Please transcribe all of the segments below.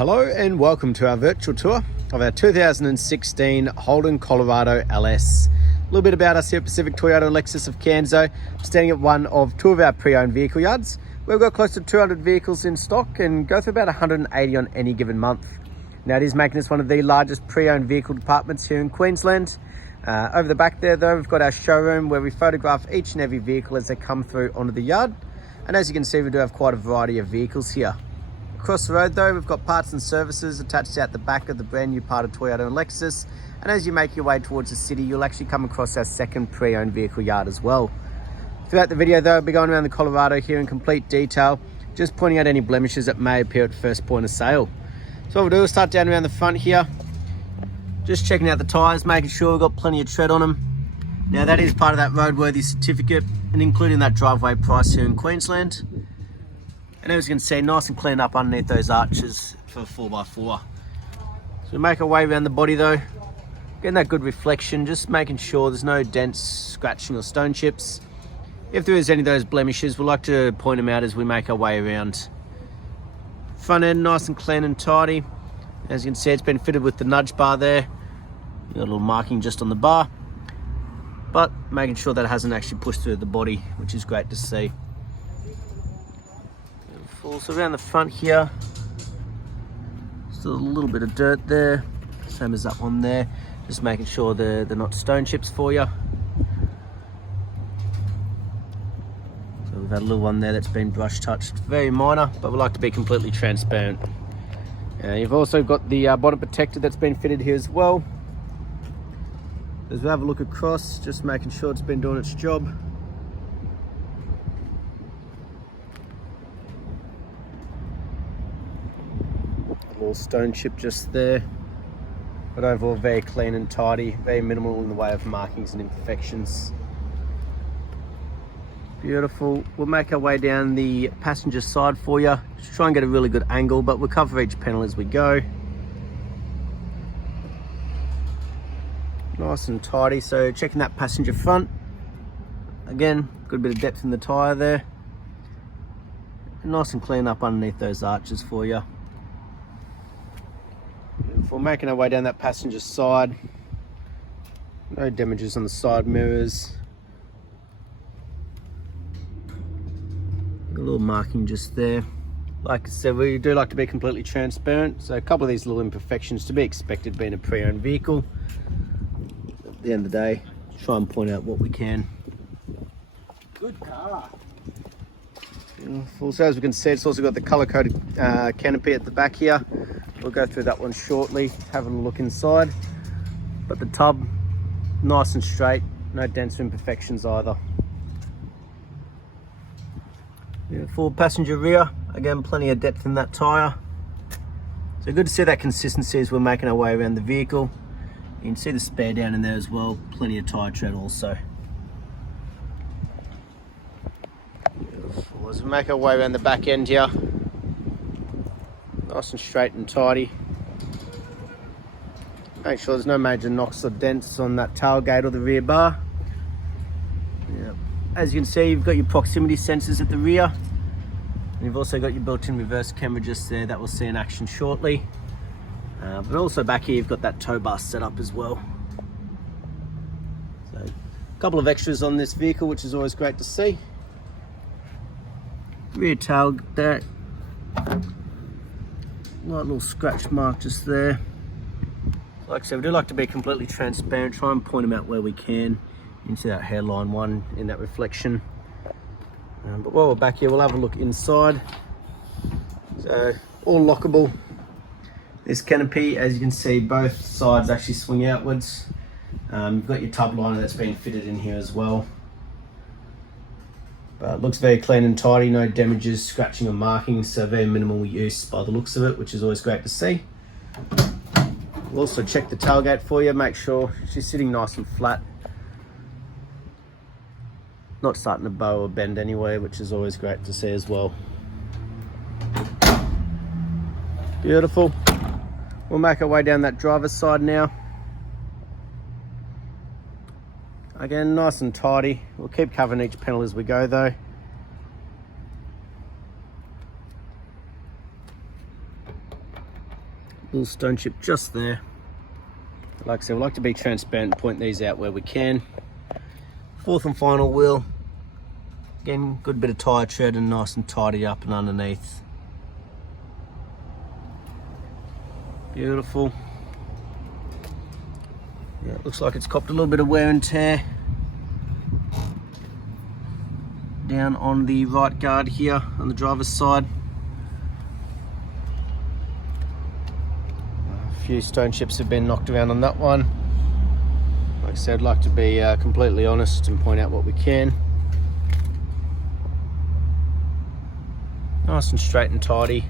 Hello and welcome to our virtual tour of our 2016 Holden Colorado LS. A little bit about us here at Pacific Toyota and Lexus of Canso. I'm standing at one of two of our pre-owned vehicle yards. We've got close to 200 vehicles in stock and go through about 180 on any given month. Now it is making us one of the largest pre-owned vehicle departments here in Queensland. Over the back there though, we've got our showroom where we photograph each and every vehicle as they come through onto the yard. And as you can see, we do have quite a variety of vehicles here. Across the road though, we've got parts and services attached out the back of the brand new part of Toyota and Lexus. And as you make your way towards the city, you'll actually come across our second pre-owned vehicle yard as well. Throughout the video though, I'll be going around the Colorado here in complete detail, just pointing out any blemishes that may appear at first point of sale. So what we'll do is start down around the front here, just checking out the tyres, making sure we've got plenty of tread on them. Now that is part of that roadworthy certificate and including that driveway price here in Queensland. And as you can see, nice and clean up underneath those arches for a 4x4. So we make our way around the body though, getting that good reflection, just making sure there's no dents, scratching or stone chips. If there is any of those blemishes, we'd like to point them out as we make our way around. Front end nice and clean and tidy. As you can see, it's been fitted with the nudge bar there. Got a little marking just on the bar, but making sure that it hasn't actually pushed through the body, which is great to see. So around the front here, still a little bit of dirt there, same as that one there. Just making sure they're not stone chips for you. So we've had a little one there that's been brush touched, very minor, but we like to be completely transparent. You've also got the bottom protector that's been fitted here as well. As we have a look across, just making sure it's been doing its job. Little stone chip just there, but overall very clean and tidy, very minimal in the way of markings and imperfections. Beautiful. We'll make our way down the passenger side for you, just try and get a really good angle, but we'll cover each panel as we go. Nice and tidy. So checking that passenger front, again, good bit of depth in the tyre there, nice and clean up underneath those arches for you. We're making our way down that passenger side, no damages on the side mirrors, a little marking just there. Like I said, we do like to be completely transparent, so a couple of these little imperfections to be expected being a pre-owned vehicle. At the end of the day, try and point out what we can. Good car. Beautiful. So as we can see, it's also got the color-coded canopy at the back here. We'll go through that one shortly, having a look inside. But the tub, nice and straight, no dents or imperfections either. Full passenger rear, again plenty of depth in that tyre. So good to see that consistency as we're making our way around the vehicle. You can see the spare down in there as well, plenty of tyre tread also. Beautiful. As we make our way around the back end here, nice and straight and tidy. Make sure there's no major knocks or dents on that tailgate or the rear bar. Yep. As you can see, you've got your proximity sensors at the rear. And you've also got your built-in reverse camera just there that we'll see in action shortly. But also back here, you've got that tow bar set up as well. So a couple of extras on this vehicle, which is always great to see. Rear tail deck. Light little scratch mark just there. Like I said, we do like to be completely transparent, try and point them out where we can. You can see that hairline one in that reflection. But while we're back here, we'll have a look inside. So all lockable. This canopy, as you can see, both sides actually swing outwards. You've got your tub liner that's been fitted in here as well. But it looks very clean and tidy, no damages, scratching or markings, so very minimal use by the looks of it, which is always great to see. We'll also check the tailgate for you, make sure she's sitting nice and flat. Not starting to bow or bend anywhere, which is always great to see as well. Beautiful. We'll make our way down that driver's side now. Again, nice and tidy. We'll keep covering each panel as we go though. Little stone chip just there. Like I said, we like to be transparent and point these out where we can. Fourth and final wheel. Again, good bit of tyre tread and nice and tidy up and underneath. Beautiful. Yeah, it looks like it's copped a little bit of wear and tear down on the right guard here on the driver's side. A few stone chips have been knocked around on that one. Like I said, I'd like to be completely honest and point out what we can. Nice and straight and tidy.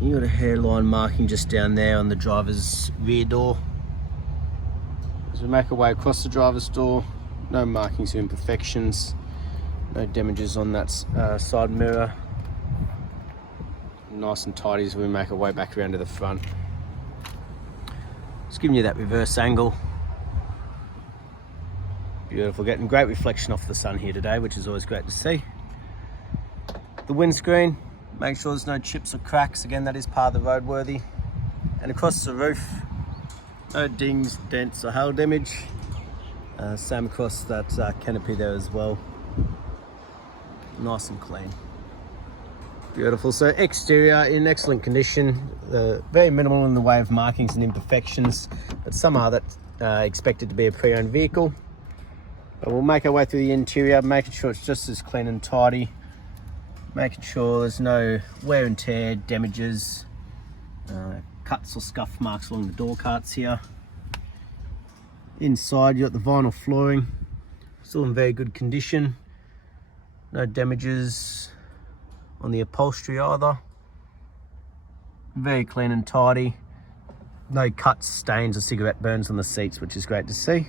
You got a hairline marking just down there on the driver's rear door. As we make our way across the driver's door, no markings or imperfections, no damages on that side mirror. Nice and tidy as we make our way back around to the front. Just giving you that reverse angle. Beautiful, getting great reflection off the sun here today, which is always great to see. The windscreen, make sure there's no chips or cracks. Again, that is part of the roadworthy. And across the roof, no dings, dents or hail damage. Same across that canopy there as well. Nice and clean. Beautiful. So exterior in excellent condition. Very minimal in the way of markings and imperfections, but some are that expected to be a pre-owned vehicle. But we'll make our way through the interior, making sure it's just as clean and tidy. Making sure there's no wear and tear, damages, cuts or scuff marks along the door carts here. Inside you got the vinyl flooring, still in very good condition. No damages on the upholstery either. Very clean and tidy. No cuts, stains or cigarette burns on the seats, which is great to see.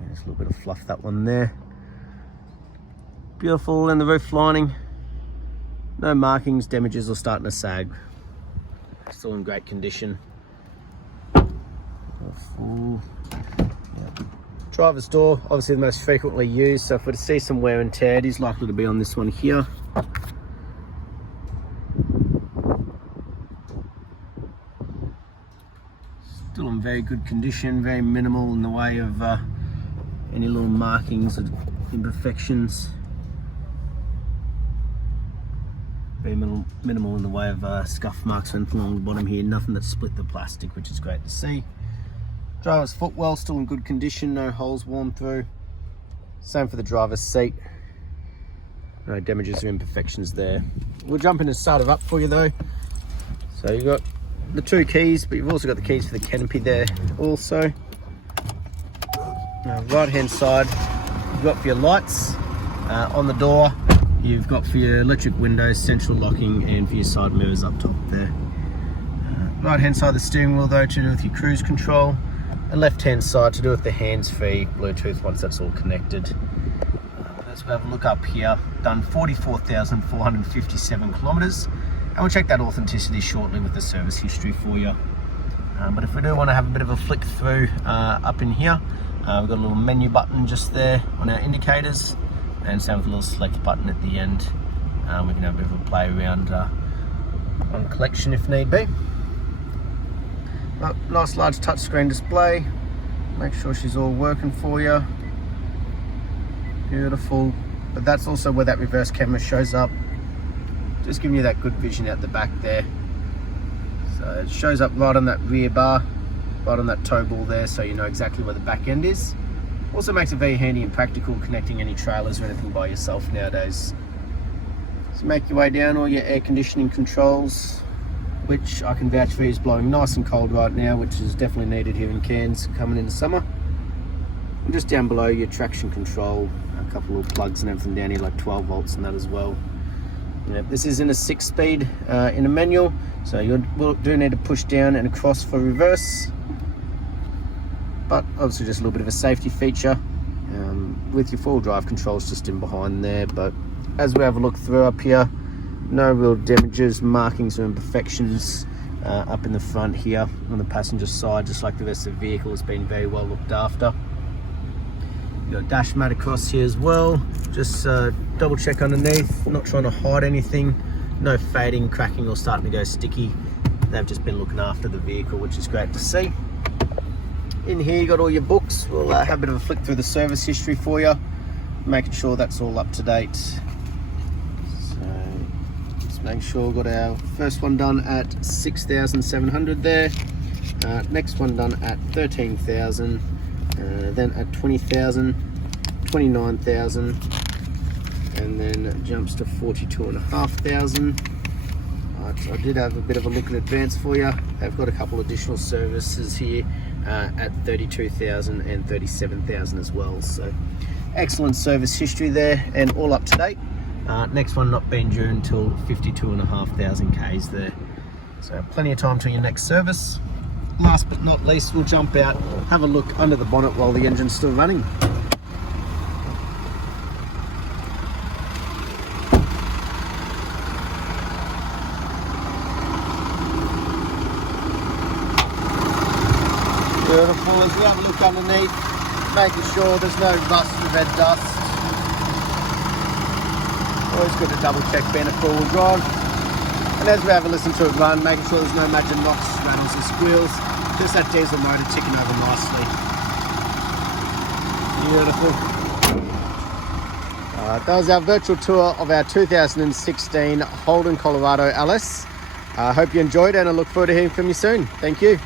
There's a little bit of fluff, that one there. Beautiful in the roof lining. No markings, damages or starting to sag. Still in great condition. Full. Yeah. Driver's door, obviously the most frequently used, so if we're to see some wear and tear, it is likely to be on this one here. Still in very good condition, very minimal in the way of any little markings or imperfections. Very minimal in the way of scuff marks or anything along the bottom here. Nothing that split the plastic, which is great to see. Driver's footwell still in good condition, no holes worn through. Same for the driver's seat. No damages or imperfections there. We'll jump in and start it up for you though. So you've got the two keys, but you've also got the keys for the canopy there also. Right hand side, you've got for your lights on the door. You've got for your electric windows, central locking, and for your side mirrors up top there. Right hand side of the steering wheel though to do with your cruise control, and left hand side to do with the hands-free Bluetooth once that's all connected. Let's have a look up here. Done 44,457 kilometers, and we'll check that authenticity shortly with the service history for you. But if we do want to have a bit of a flick through up in here, we've got a little menu button just there on our indicators, and same with a little select button at the end. We can have a bit of a play around on collection if need be. Nice large touchscreen display. Make sure she's all working for you. Beautiful. But that's also where that reverse camera shows up. Just giving you that good vision out the back there. So it shows up right on that rear bar, right on that tow ball there, so you know exactly where the back end is. Also makes it very handy and practical connecting any trailers or anything by yourself nowadays. So make your way down, all your air conditioning controls, which I can vouch for is blowing nice and cold right now, which is definitely needed here in Cairns coming into summer. And just down below, your traction control, a couple of plugs and everything down here, like 12 volts and that as well. This is in a 6-speed in a manual, so you do need to push down and across for reverse, but obviously just a little bit of a safety feature with your 4-wheel drive controls just in behind there. But as we have a look through up here, no real damages, markings or imperfections up in the front here on the passenger side, just like the rest of the vehicle has been very well looked after. You've got a dash mat across here as well. Just double check underneath, not trying to hide anything. No fading, cracking or starting to go sticky. They've just been looking after the vehicle, which is great to see. In here you got all your books. We'll have a bit of a flick through the service history for you, making sure that's all up to date. So just making sure we've got our first one done at 6,700 there. Next one done at 13,000, then at 20,000, 29,000, and then it jumps to 42,500. I did have a bit of a look in advance for you. They've got a couple additional services here at 32,000 and 37,000 as well. So excellent service history there and all up to date. Next one not being due until 52,500 Ks there. So plenty of time till your next service. Last but not least, we'll jump out, have a look under the bonnet while the engine's still running. Beautiful. As we have a look underneath, making sure there's no rust or red dust. Always good to double check being a four-wheel drive. And as we have a listen to it run, making sure there's no major knocks, rattles or squeals. Just that diesel motor ticking over nicely. Beautiful. That was our virtual tour of our 2016 Holden Colorado LS. I hope you enjoyed it and I look forward to hearing from you soon. Thank you.